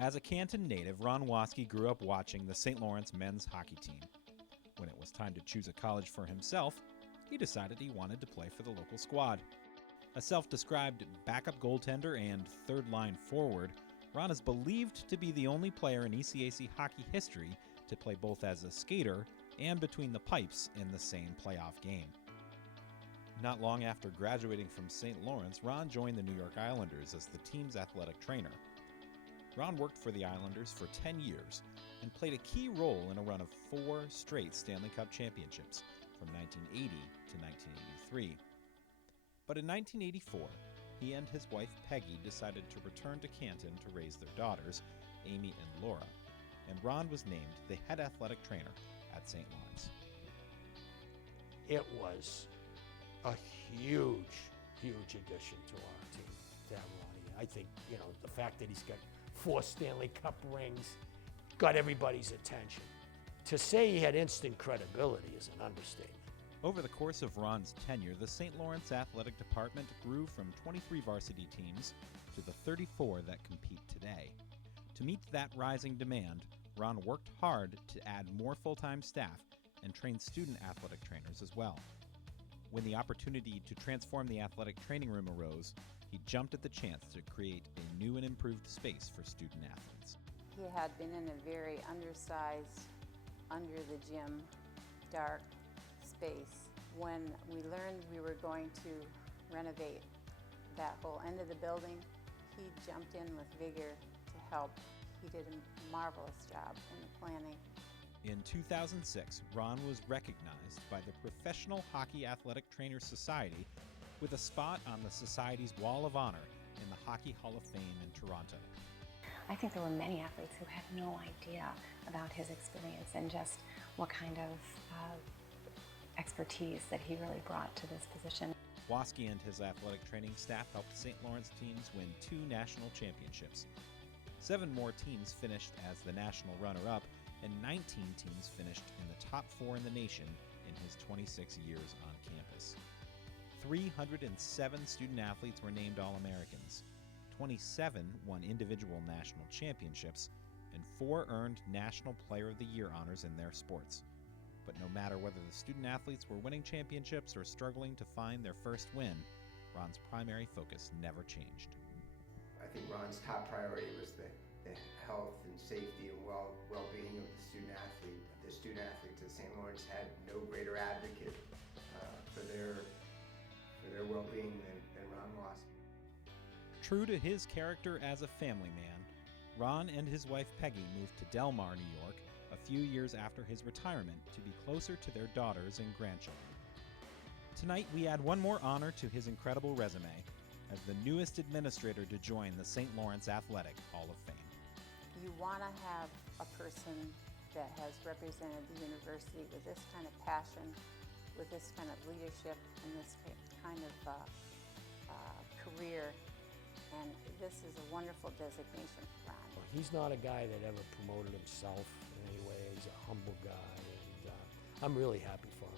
As a Canton native, Ron Waske grew up watching the St. Lawrence men's hockey team. When it was time to choose a college for himself, he decided he wanted to play for the local squad. A self-described backup goaltender and third-line forward, Ron is believed to be the only player in ECAC hockey history to play both as a skater and between the pipes in the same playoff game. Not long after graduating from St. Lawrence, Ron joined the New York Islanders as the team's athletic trainer. Ron worked for the Islanders for 10 years and played a key role in a run of 4 straight Stanley Cup championships from 1980 to 1983. But in 1984, he and his wife Peggy decided to return to Canton to raise their daughters, Amy and Laura, and Ron was named the head athletic trainer at St. Lawrence. It was a huge addition to our team to have Ronnie. I think, the fact that he's got 4 Stanley Cup rings got everybody's attention. To say he had instant credibility is an understatement. Over the course of Ron's tenure, the St. Lawrence Athletic Department grew from 23 varsity teams to the 34 that compete today. To meet that rising demand, Ron worked hard to add more full-time staff and train student athletic trainers as well. When the opportunity to transform the athletic training room arose, he jumped at the chance to create a new and improved space for student athletes. He had been in a very undersized, under the gym, dark space. When we learned we were going to renovate that whole end of the building, he jumped in with vigor to help. He did a marvelous job in the planning. In 2006, Ron was recognized by the Professional Hockey Athletic Trainers Society with a spot on the Society's Wall of Honor in the Hockey Hall of Fame in Toronto. I think there were many athletes who had no idea about his experience and just what kind of expertise that he really brought to this position. Waske and his athletic training staff helped St. Lawrence teams win 2 national championships. 7 more teams finished as the national runner-up, and 19 teams finished in the top 4 in the nation in his 26 years on campus. 307 student athletes were named All-Americans. 27 won individual national championships, and 4 earned National Player of the Year honors in their sports. But no matter whether the student athletes were winning championships or struggling to find their first win, Ron's primary focus never changed. I think Ron's top priority was the health and safety and well-being of the student athlete. The student athletes at St. Lawrence had no greater advocate for their well-being than Ron Waske. True to his character as a family man, Ron and his wife Peggy moved to Del Mar, New York, a few years after his retirement to be closer to their daughters and grandchildren. Tonight, we add one more honor to his incredible resume as the newest administrator to join the St. Lawrence Athletic Hall of Fame. You want to have a person that has represented the university with this kind of passion, with this kind of leadership, and this kind of career. And this is a wonderful designation for Ron. He's not a guy that ever promoted himself in any way. He's a humble guy, and I'm really happy for him.